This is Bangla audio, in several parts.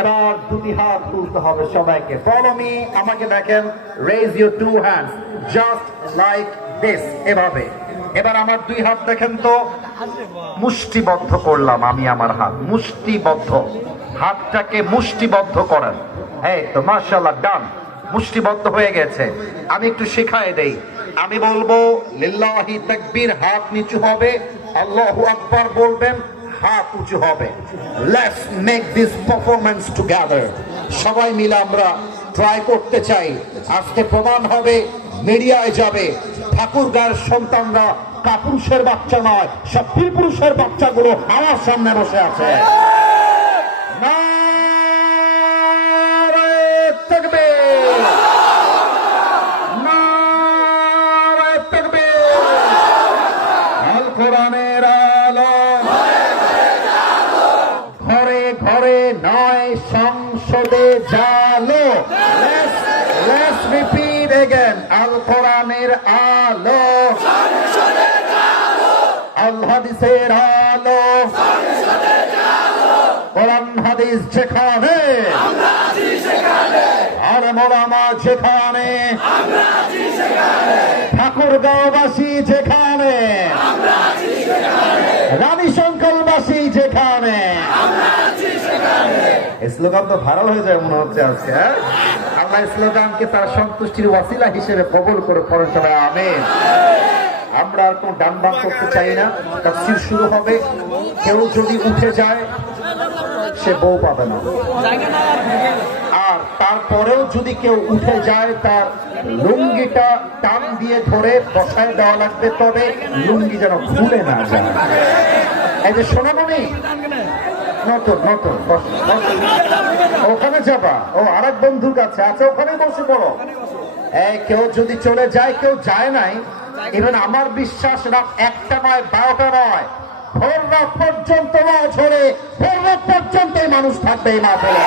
এবার দুটি হাত তুলতে হবে সবাইকে। ফলো মি, আমাকে দেখেন, raise your two hands just like this, এভাবে। এবার আমার দুই হাত দেখেন তো, মুষ্টিবদ্ধ করলাম আমি আমার হাত, মুষ্টিবদ্ধ। হাতটাকে মুষ্টিবদ্ধ করেন। হ্যাঁ তো মাশাআল্লাহ, ডান, মুষ্টিবদ্ধ হয়ে গেছে। আমি একটু শেখায় দেই। আমি বলবো লিল্লাহি তাকবীর, হাত নিচু হবে, আল্লাহু আকবার বলবেন, হাত উঁচু হবে। Let's make this performance together. সবাই মিলে আমরা ট্রাই করতে চাই। আজকে প্রমাণ হবে, মিডিয়ায় যাবে, ঠাকুরগাঁয়ের সন্তানরা কাপুরুষের বাচ্চা নয়, সব পীর পুরুষের বাচ্চাগুলো আমার সামনে বসে আছে। নারে তাকবীর, নারে তাকবীর। আল কোরআনের আলো ঘরে ঘরে নয়, সংসদে জালো। Let's repeat again. আল কোরআনের আলো, আল হাদিসের আলো, কোরআন হাদিস যেখানে, আর মোলামা যেখানে, ঠাকুরগাঁওবাসী যেখানে, রানী শঙ্করবাসী যেখানে। স্লোগান তো ভাইরাল হয়ে যায় মনে হচ্ছে আজকে। আল্লাহ স্লোগানকে তার সন্তুষ্টির ওয়াসিলা হিসেবে কবুল করে পড়ে সবাই আমিন। আমরা আর কোনো ডান বাম করতে চাই না। তাফসীর শুরু হবে, কেউ যদি উঠে যায় সে বউ পাবে না, আর তারপরেও যদি কেউ উঠে যায় তার লুঙ্গিটা টান দিয়ে ধরে বসায় দেওয়া লাগবে, তবে লুঙ্গি যেন খুলে না যায়। এই যে সোনামণি, নতুন নতুন ওখানে যাবা, ও আর এক বন্ধুর কাছে আছে, ওখানে বসে পড়ো। কেউ যদি চলে যায়, কেউ যায় নাই, ইভেন আমার বিশ্বাস রাত 1টা নয় 12টা নয়, ভোর রাত পর্যন্ত ঝরে, ভোর রাত পর্যন্ত মানুষ থাকবে এই মাহফিলে।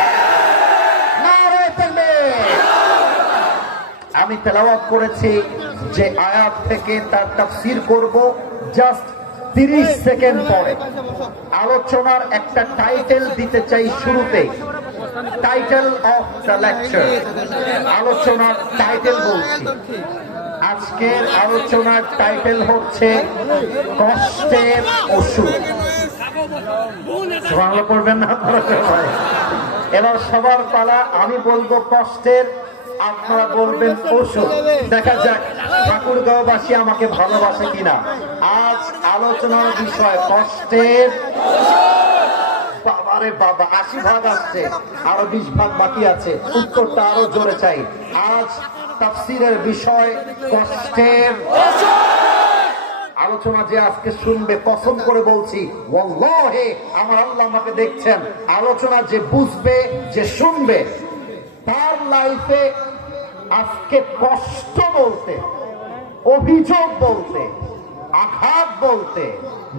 আমি তেলাওয়াত করেছি যে আয়াত থেকে তার তাফসীর করব জাস্ট 30 সেকেন্ড পরে। আলোচনার একটা টাইটেল দিতে চাই শুরুতে, টাইটেল অফ দ্য লেকচার। আলোচনার টাইটেল বলছি, আজকের আলোচনার টাইটেল হচ্ছে কষ্টের ওষুধ। বাংলা পড়বেন না ভাই? এবার সবার পালা, আমি বলবো কষ্টের, আপনারা বলবেন ওষুধ। দেখা যাক ঠাকুরগাঁওবাসী আমাকে ভালোবাসে কিনা। আজ আলোচনার বিষয় কষ্টের। বাবারে বাবা, 80 ভাগ আসছে, আরো 20 ভাগ বাকি আছে, উত্তরটা আরো জোরে চাই। আজ তাফসীরের বিষয় কষ্টের। আলোচনা যে আজকে শুনবে, কসম করে বলছি, ওয়াল্লাহি আমার আল্লাহ আমাকে দেখছেন, আলোচনা যে বুঝবে, যে শুনবে, তার লাইফে আজকে কষ্ট বলতে, অভিযোগ বলতে, আঘাত বলতে,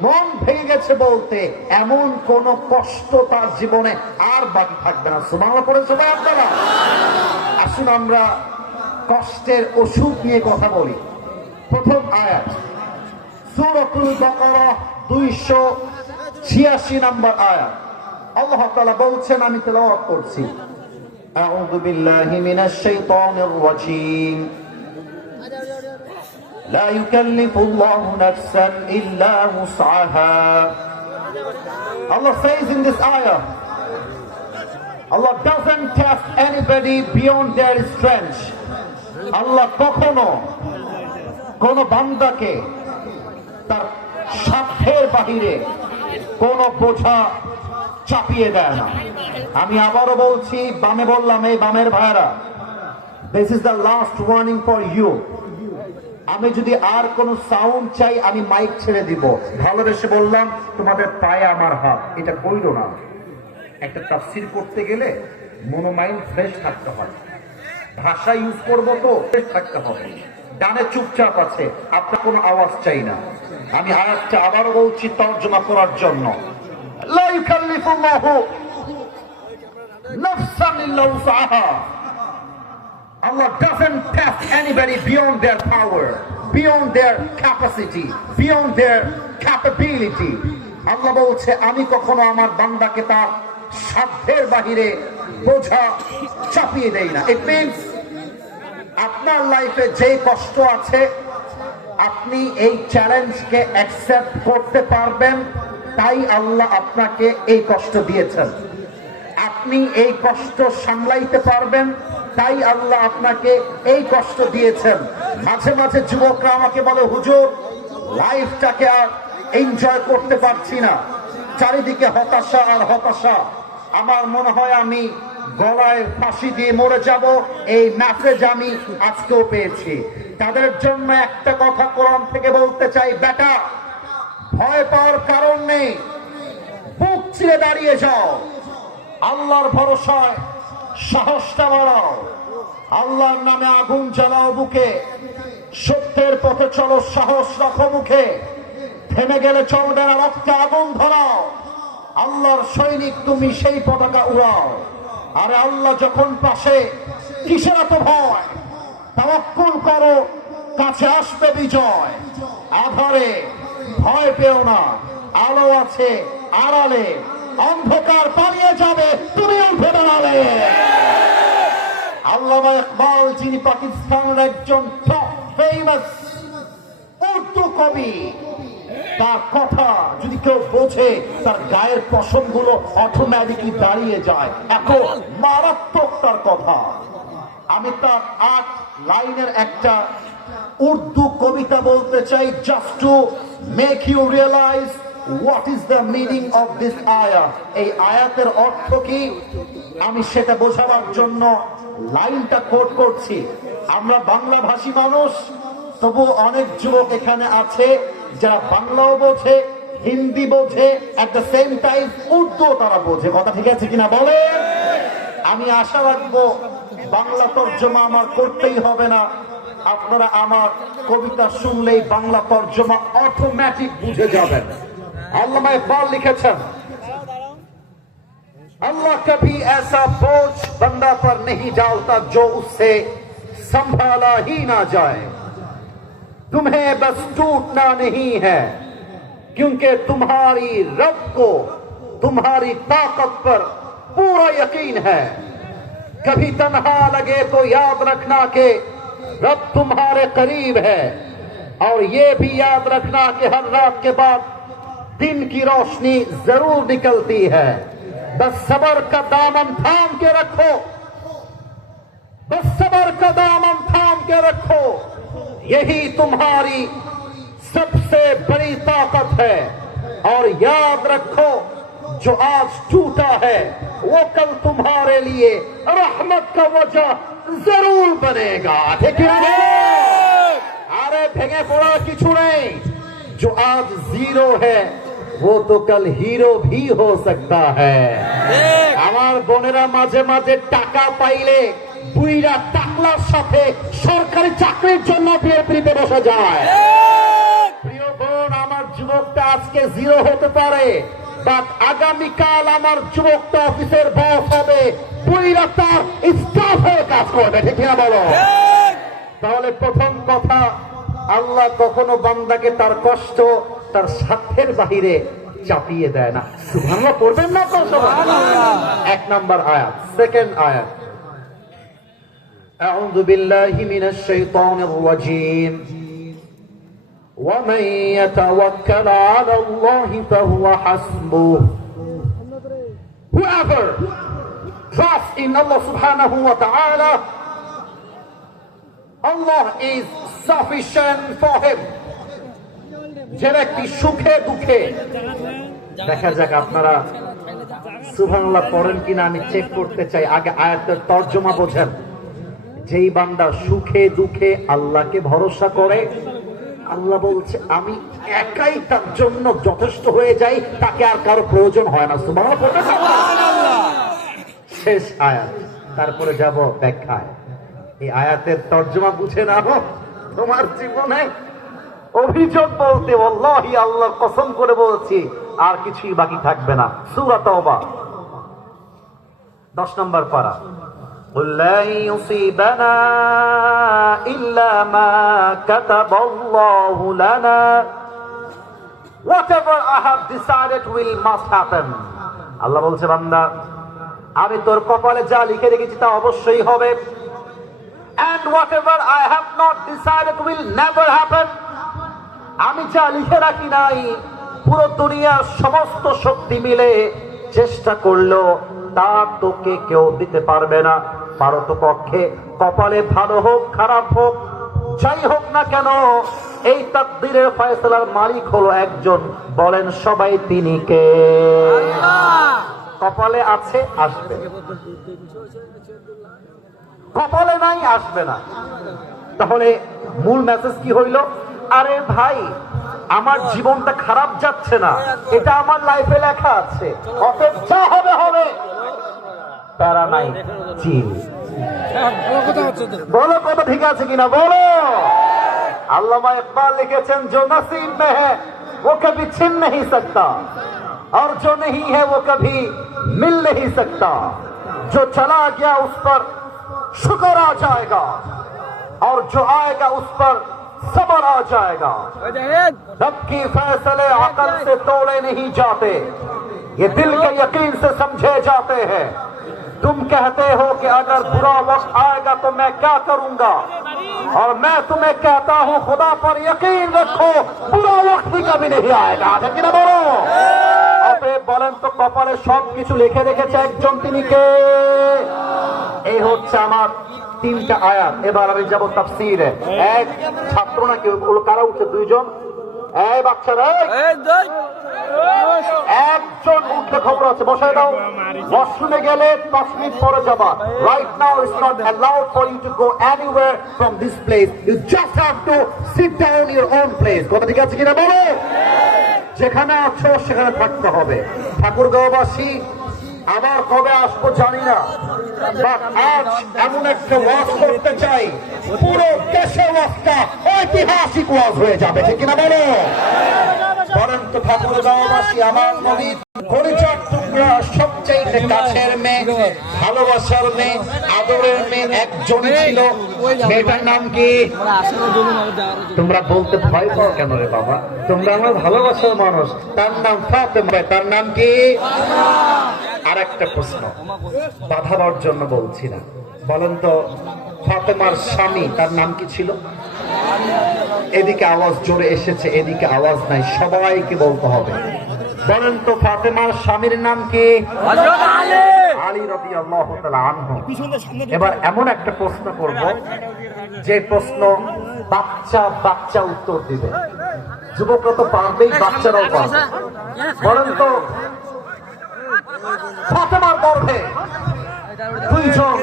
মন ভেঙে গেছে বলতে এমন কোন কষ্ট তার জীবনে আর বাকি থাকবে না। সুবহানাল্লাহ পড়ে সবাই আপনারা। আসুন আমরা কষ্টের ওষুধ নিয়ে কথা বলি। প্রথম আয়াত, সূরাতুল বাকারা 286 নম্বর আয়াত। আল্লাহ তাআলা বলছেন, আমি তেলাওয়াত করছি, আউযু বিল্লাহি মিনাশ শাইতানির রাজীম। لا يكلف الله نفسا إلا وسعها. Allah says in this ayah, Allah doesn't test anybody beyond their strength. Allah কখনো কোন বান্দাকে তার সাধ্যের বাহিরে কোন বোঝা চাপিয়ে দেয় না। আমি আবারও বলছি, বামে বললাম, এই বামের ভাইরা, this is the last warning for you. আমি যদি আর কোন সাউন্ড চাই, আমি মাইক ছেড়ে দিব। ভালোবেসে বললাম, তোমাদের পায়ে আমার হাত, এটা কইরো না। একটা তাফসীর করতে গেলে মনোমাইন্ড ফ্রেশ থাকতে হয়, ভাষা ইউজ করবো তো ফ্রেশ থাকতে হবে। ডানে চুপচাপ আছে, আপনার কোনো আওয়াজ চাই না। আমি আয়াতটা আবারও বলছি তর্জমা করার জন্য, লা ইউকাল্লিফুল্লাহু নাফসান ইল্লা উসআহা। Allah doesn't test anybody beyond their power, beyond their capacity, beyond their capability. আল্লাহ বলছে, আমি কখনো আমার বান্দাকে তার সাধ্যের বাহিরে বোঝা চাপিয়ে দেই না। ইট মিনস আপনার লাইফে যে কষ্ট আছে আপনি এই চ্যালেঞ্জকে অ্যাকসেপ্ট করতে পারবেন, তাই আল্লাহ আপনাকে এই কষ্ট দিয়েছেন। আপনি এই কষ্ট সামলাইতে পারবেন, তাই আল্লাহ আপনাকে এই কষ্ট দিয়েছেন। মাঝে মাঝে যুবকরা আমাকে বলে, হুজুর লাইফটাকে আর এনজয় করতে পারছি না, চারিদিকে হতাশা আর হতাশা, আমার মনে হয় আমি গলায় ফাঁসি দিয়ে মরে যাব। এই মেসেজ আমি আজকেও পেয়েছি। তাদের জন্য একটা কথা কোরআন থেকে বলতে চাই, বেটা ভয় পাওয়ার কারণ নেই, বুক চিরে দাঁড়িয়ে যাও, আল্লাহর ভরসায় সাহসটা বাড়াও, আল্লাহর নামে আগুন জ্বালাও বুকে, সত্যের পথে চলো, সাহস রাখো মুখে, থেমে গেলে চলবে না, রক্তে আগুন ধরাও, আল্লাহর সৈনিক তুমি, সেই পতাকা উড়াও। আরে আল্লাহ যখন পাশে, কিসের এত ভয়? তাওয়াক্কুল করো, কাছে আসবে বিজয়। আধারে ভয় পেও না, আলো আছে আড়ালে, অন্ধকার পালিয়ে যাবে তুমি উঠে দাঁড়ালে। আল্লামা ইকবাল, যিনি পাকিস্তানের একজন টপ ফেমাস উর্দু কবি, তার কথা যদি কেউ বোঝে তার গায়ের পশমগুলো অটোমেটিকলি দাঁড়িয়ে যায়, এত মারাত্মক তার কথা। আমি তার 8 লাইনের একটা উর্দু কবিতা বলতে চাই, just to make you realize what is the meaning of this আয়াত। এই আয়াতের অর্থ কি আমি সেটা বোঝাবার জন্য লাইনটা কোট করছি। আমরা বাংলা ভাষী মানুষ, তবু অনেক যুবক এখানে আছে যারা বাংলাও বোঝে, হিন্দি বোঝে, at the same time Urdu তারা বোঝে। কথা ঠিক আছে কিনা বলে? আমি আশা রাখবো বাংলা তর্জমা আমার করতেই হবে না, আপনারা আমার কবিতা শুনলেই বাংলা তর্জমা অটোমেটিক বুঝে যাবেন। আল্লামা ইকবাল লিখেছেন, अल्लाह कभी ऐसा बोझ बंदा पर नहीं डालता जो उससे संभाला ही ना जाए। तुम्हें बस टूटना नहीं है, क्योंकि तुम्हारी रब को तुम्हारी ताकत पर पूरा यकीन है। कभी तन्हा लगे तो याद रखना कि रब तुम्हारे करीब है, और ये भी याद रखना कि हर रात के बाद दिन की रोशनी जरूर निकलती है। बस सबर का दामन थाम के रखो, बस सबर का दामन थाम के रखो, यही तुम्हारी सबसे बड़ी ताकत है। और याद रखो, जो आज टूटा है वो कल तुम्हारे लिए रहमत का वजह जरूर बनेगा। ठीक है? अरे भेंगे पड़ा किछु नहीं, जो आज जीरो है वो तो कल হিরো भी हो सकता है। আমার বোনেরা মাঝে মাঝে টাকা পাইলে বুইরা টাকলার সাথে সরকারি চাকরির জন্য বিএনপিতে বসে যায়। প্রিয় বোন, আমার যুবকটা আজকে জিরো হতে পারে, বাট আগামীকাল আমার যুবকটা অফিসের বস হবে, বুইরা তার স্টাফ হয়ে কাজ করবে। ঠিক না বলো? তাহলে প্রথম কথা, আল্লাহ কখনো বান্দাকে তার কষ্ট তার সাধ্যের বাহিরে চাপিয়ে দেয় না। সুবহানাল্লাহ পড়বেন না তো সবাই? 1 নাম্বার আয়াত। সেকেন্ড আয়াত, আউযু বিল্লাহি মিনাশ শাইতানির রাজীম, ওয়া মান ইয়াতাওয়াক্কাল আলাল্লাহি ফাহুয়া হাসবুহ। Whoever trusts in Allah subhanahu wa ta'ala, Allah is sufficient for him. যে ব্যক্তি সুখে দুঃখে, দেখা যাক আপনারা সুবহানাল্লাহ পড়েন কিনা আমি চেক করতে চাই। আগে আয়াতের তর্জমা বোঝেন। যেই বান্দা সুখে দুঃখে আল্লাহকে ভরসা করে, আল্লাহ বলছে আমি একাই তার জন্য যথেষ্ট হয়ে যাই, তাকে আর কারো প্রয়োজন হয় না। সুবহানাল্লাহ। শেষ আয়াত, তারপরে যাব ব্যাখ্যায়। এই আয়াতের তর্জমা বুঝে নাও, তোমার জীবনে অভিযোগ বলতে আল্লাহি, আল্লাহর কসম করে বলছি, আর কিছুই বাকি থাকবে না। সূরা তাওবা 10 নম্বর পারা, قل لا يصيبنا إلا ما كتب الله لنا, whatever I have decided will must happen. আল্লাহ বলছে বান্দা আমি তোর কপালে যা লিখে রেখেছি তা অবশ্যই হবে, and whatever I have not decided will never happen. আমি যা লিখে রাখি নাই পুরো দুনিয়ার সমস্ত শক্তি মিলে চেষ্টা করলো তা তোকে কেউ দিতে পারবে না। পারতপক্ষে কপালে ভালো হোক খারাপ হোক যাই হোক না কেন এই তাকদীরের ফয়সালার মালিক হলো একজন। বলেন সবাই তিনি কে? কপালে আছে আসবে, কপালে নাই আসবে না। তাহলে মূল মেসেজ কি হইল? আরে ভাই আমার জীবনটা খারাপ যাচ্ছে না, এটা আমার লাইফে লেখা আছে, অতএব যা হবে হবে, প্যারা নাই, চিল। বলো কথা ঠিক আছে কিনা বলো। আল্লামা ইকবাল লিখেছেন जो नसीब में है वो कभी छिन नहीं सकता और जो नहीं है वो कभी मिल नहीं सकता, जो चला गया उस पर शुक्र आ जाएगा और जो आएगा उस पर सब्र आ जाएगा। रब की फैसले अकल से तोड़े नहीं जाते, ये दिल के यकीन से समझे जाते हैं। तुम कहते हो कि अगर बुरा वक्त आएगा तो मैं क्या करूंगा, और मैं तुम्हें कहता हूं खुदा पर यकीन रखो बुरा वक्त भी कभी नहीं आएगा। ঠিক না বলো? আপনি বলেন তো কপালে সবকিছু লিখে রেখেছে একজন, তিনি কে? এই হচ্ছে আমার তিনটা আয়াত। এবার আমি যাব তাফসীরে। এক ছাত্র নাকি ওগুলো কারা উঠছে? দুইজন। এই বাচ্চারা একজন উঠলে খবর আছে, বসায় দাও। ওয়াশরুমে গেলে 5 মিনিট পরে যাবা। Right now it's not allowed for you to go anywhere from this place, you just have to sit down your own place. কথা ঠিক আছে কিনা বলো? যেখানে আছো সেখানে থাকতে হবে। ঠাকুরগাঁওবাসী আবার কবে আসবো জানি না, বাট আজ এমন একটা ওয়াজ করতে চাই পুরো দেশে ওয়াজটা ঐতিহাসিক ওয়াজ হয়ে যাবে। ঠিক কিনা বলো? বলেন তো ঠাকুরগাঁওবাসী আমার নবীর পরিচয় টুকরা সবচেয়ে কাছের মেয়ে, ভালোবাসার মেয়ে, আদরের মেয়ে একজনই ছিল। মেয়েটার নাম কি? তোমরা বলতে ভয় পাও কেন রে বাবা? তোমরা আমার ভালোবাসার মানুষ। তার নাম ফাতেমা। তার নাম কি? আর একটা প্রশ্ন বাধা দেওয়ার জন্য বলছি না, বলেন তো ফাতেমার স্বামী তার নাম কি ছিল? এদিকে আওয়াজ জোরে এসেছে, এদিকে আওয়াজ নাই, সবাইকে বলতে হবে। বলেন তো ফাতেমার স্বামীর নাম কি? হযরত আলী। আলী রাদিয়াল্লাহু তাআলা আনহু। এবার এমন একটা প্রশ্ন করব যে প্রশ্ন বাচ্চা বাচ্চা উত্তর দিবে। যুবকরা তো পারবেই, বাচ্চারাও পারবে। বলেন তো ফাতেমার গর্ভে দুইজন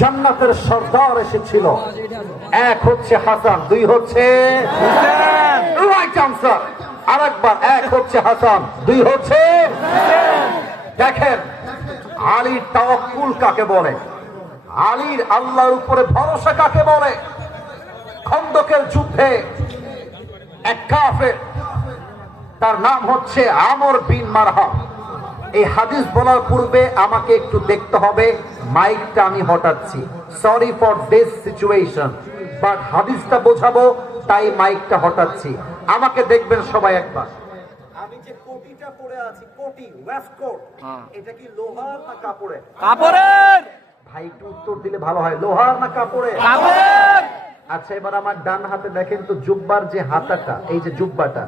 জান্নাতের সর্দার এসেছিল, এক হচ্ছে হাসান, দুই হচ্ছে হুসেন। Right answer. আরেকবার, এক হচ্ছে হাসান, দুই হচ্ছে হুসেন। দেখেন আলীর তাওয়াক্কুল কাকে বলে, আলীর আল্লাহর উপরে ভরসা কাকে বলে। খন্দকের যুদ্ধে এক কাফের, তার নাম হচ্ছে আমর বিন মারহা। এই হাদিস বলার পূর্বে আমাকে একটু দেখতে হবে, মাইকটা আমি হটাচ্ছি, sorry for this situation, but হাদিসটা বোঝাবো তাই মাইকটা হটাচ্ছি। আমাকে দেখবেন সবাই একবার। আমি যে কোটিটা পরে আছি, কোটি ওয়েস্ট কোট, এটা কি লোহার না কাপড়ের? কাপড়ের। ভাই একটু উত্তর দিলে ভালো হয়, লোহার না কাপড়ের? কাপড়ের। আচ্ছা এবার আমার ডান হাতে দেখেন তো জুব্বার যে হাতাটা, এই যে জুব্বাটা,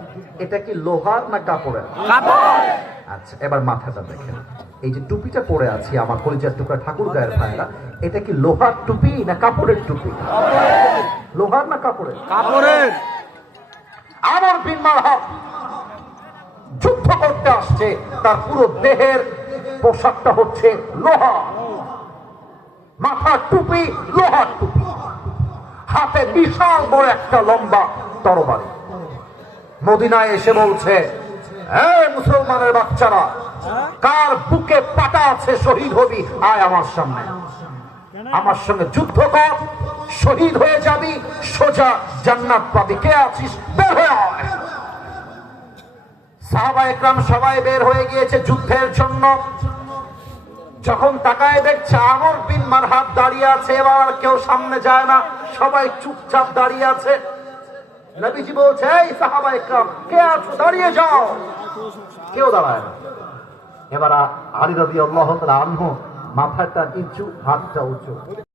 এটা কি লোহার না কাপড়ের? কাপড়। আচ্ছা এবার মাথাটা দেখেন, এই যে টুপিটা পরে আছি আমার কলিজার টুকরা ঠাকুরগাঁয়ের ভাইরা, এটা কি লোহার টুপি না কাপড়ের টুপি? লোহার না কাপড়ের? কাপড়ের। আমর বিন মারহা যুদ্ধ করতে আসছে, তার পুরো দেহের পোশাকটা হচ্ছে লোহা, মাথার টুপি লোহার টুপি, হাতে বিশাল বড় একটা লম্বা তরবারি। মদিনায় এসে বলছে, এই মুসলমানের বাচ্চারা, কার বুকে পাটা আছে শহীদ হবি, আয় আমার সামনে, আমার সঙ্গে যুদ্ধ কর, শহীদ হয়ে যাবি, সোজা জান্নাত পাবি। কে আছিস? বের হয়ে আয়। সাহাবা একরাম সবাই বের হয়ে গিয়েছে যুদ্ধের জন্য। যখন তাকায় দেখছে আমর বিন মারহাব দাঁড়িয়ে আছে, এবার কেউ সামনে যায় না, সবাই চুপচাপ দাঁড়িয়ে আছে। নবীজি বলছে, এই সাহাবা একরাম কে আছো, দাঁড়িয়ে যাও। কেউ দাঁড়ায় না। এবার আলী রাদিয়াল্লাহু তাআলা আনহু মাথাটা নিচু, হাতটা উঁচু।